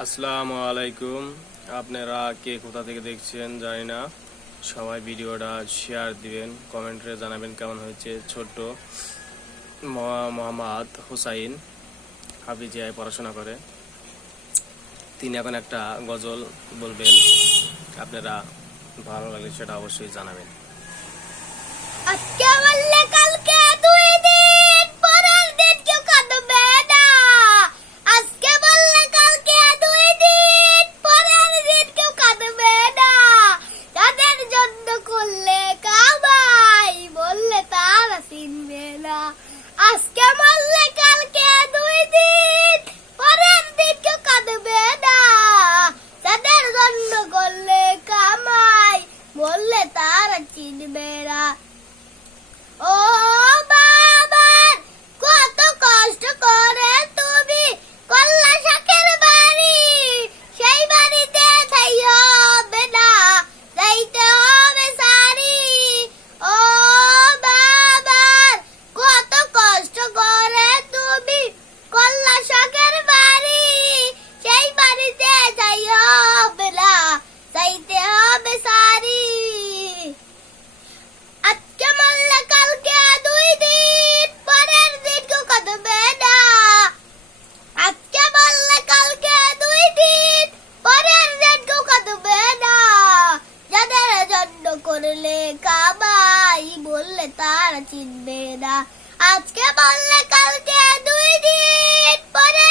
আসসালামু আলাইকুম। আপনারা কে কোথা থেকে দেখছেন জানি না, সবাই ভিডিওটা শেয়ার দিবেন, কমেন্টে জানাবেন কেমন হয়েছে। ছোট্ট মোহাম্মদ হুসাইন হাফিজিয়ায় পড়াশোনা করে, তিনি এখন একটা গজল বলবেন। আপনারা ভালো লাগলে সেটা অবশ্যই জানাবেন। আজকে বললে কালকে 2 দিন, পরের দিন কেউ কাঁদবে না। আজকে বললে কালকে 2 দিন, পরের দিন কেউ কাঁদবে না। তাদের জন্য করলে কামাই, বললে তারা চিনবে না। আজকে বললে কালকে 2 দিন, পরের দিন কেউ কাঁদবে না। তাদের জন্য করলে কামাই, বললে তারা চিনবে না। ও বাবার কত কষ্ট করে তুমি কল্লা শাকের বাড়ি, সেই বাড়িতে থাই হবে না, যাইতে হবে সারি। ও বাবার কত কষ্ট করে তুমি কল্লা শাকের বাড়ি, সেই বাড়িতে থাই হবে না, যাইতে হবে সারি। আজকে মরলে কালকে 2 দিন, পরের দিন কেউ কাঁদবে না। আজকে মরলে কালকে 2 দিন, পরের দিন কেউ কাঁদবে না। যাদের জন্য করলে কামাই, বললে তারা চিনবে না। আজকে মরলে কালকে 2 দিন, পরের